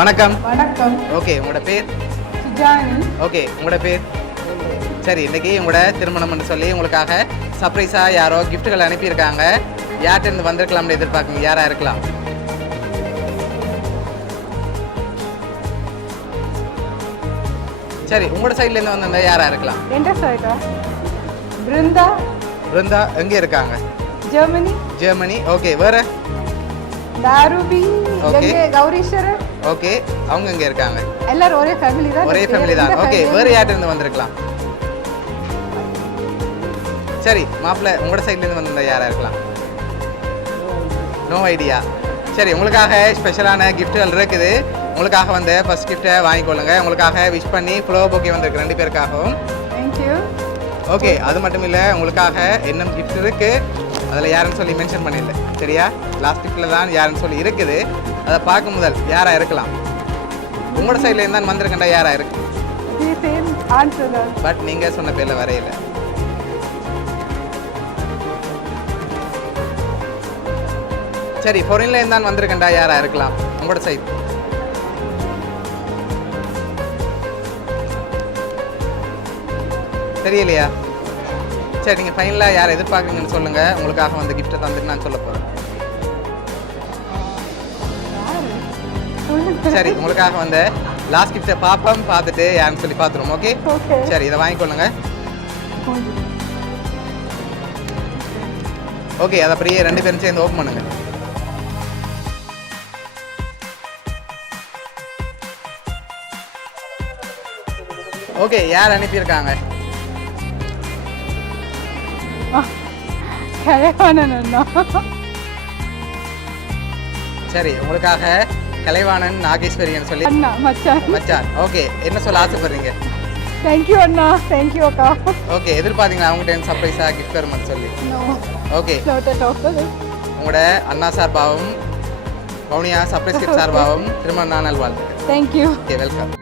வணக்கம். வணக்கம். ஓகே, உங்களோட பேர்? சுஜானி. ஓகே, உங்களோட பேர்? சரி, இன்னைக்கு உங்களோட திருமணம்னு சொல்லி உங்களுக்காக சர்ப்ரைஸாக யாரோ கிஃப்ட்டுகள் அனுப்பியிருக்காங்க. யார்கிட்ட வந்திருக்கலாம்னு எதிர்பார்க்குங்க. யாராக இருக்கலாம்? சரி, உங்களோட சைட்லேருந்து வந்திருந்தா யாராக இருக்கலாம்? எந்த சைடா? பிருந்தா. பிருந்தா எங்கே இருக்காங்க? ஜெர்மனி. ஜெர்மனி. ஓகே, வேறு? தாருபி. ஓகே. கௌரீஸ்வரர். ஓகே, அவங்க எங்கே இருக்காங்க? எல்லாரும் ஒரே ஃபேமிலி தான். ஒரே ஃபேமிலி தான். ஓகே, வேறு யார்கிட்ட வந்திருக்கலாம்? சரி, மாப்பிள்ளை உங்களோட சைட்லேருந்து வந்திருந்தா யாராக இருக்கலாம்? No idea. சரி, உங்களுக்காக ஸ்பெஷலான கிஃப்ட்டுகள் இருக்குது. உங்களுக்காக வந்து ஃபர்ஸ்ட் கிஃப்ட்டை வாங்கிக்கொள்ளுங்க. உங்களுக்காக விஷ் பண்ணி ஃப்ளோ பொக்கே வந்திருக்கு 2 பேருக்காகவும். தேங்க்யூ. ஓகே, அது மட்டும் இல்லை, உங்களுக்காக இன்னும் கிஃப்ட் இருக்குது. அதில் யாருன்னு சொல்லி மென்ஷன் பண்ணிடல, சரியா? லாஸ்டிக்கில் தான் யாருன்னு சொல்லி இருக்குது. அதை பார்க்கும் முதல் யாராக இருக்கலாம்? உங்களோட சைட்லேருந்து தான் வந்திருக்கேன்டா. யாராக இருக்கு? பட் நீங்கள் சொன்ன பேரில் வரையில. சரி, ஃபாரின்லேருந்து தான் வந்திருக்கேன்டா. யாராக இருக்கலாம் உங்களோட சைட்? தெரியலையா? சரி, நீங்கள் ஃபைனலாக யாரை எதிர்பார்க்குறீங்கன்னு சொல்லுங்கள். உங்களுக்காக வந்து கிஃப்ட்டை தந்துட்டு நான் சொல்ல போகிறேன். சரி, உங்களுக்காக வந்து லாஸ்ட் கிஃப்ட்டை பார்ப்போம். பார்த்துட்டு யாருன்னு சொல்லி பார்த்துருவோம். ஓகே, சரி, இதை வாங்கிக்கொள்ளுங்க. ஓகே, அதை அப்படியே 2 பேரும் சேர்ந்து ஓப்பன் பண்ணுங்க. ஓகே, யார் அனுப்பியிருக்காங்க? சரி, உங்களுக்காக கலைவாணன் நாகேஸ்வரின்னு சொல்லி மச்சான். ஓகே, என்ன சொல்ல ஆசைப்படுறீங்க? தேங்க்யூ அண்ணா. தேங்க்யூ அக்கா. ஓகே, எதிர்பார்த்தீங்களா அவங்ககிட்ட சர்ப்ரைஸாக கிஃப்ட் வருமான்னு சொல்லி? ஓகே, உங்களோட அண்ணா சார்பாகவும் பவுனியா சர்ப்ரைஸ் கிஃப்ட் சார்பாகவும் திரும்ப நான் நல்வாழ்த்துக்கிறேன். தேங்க்யூ. Okay, welcome.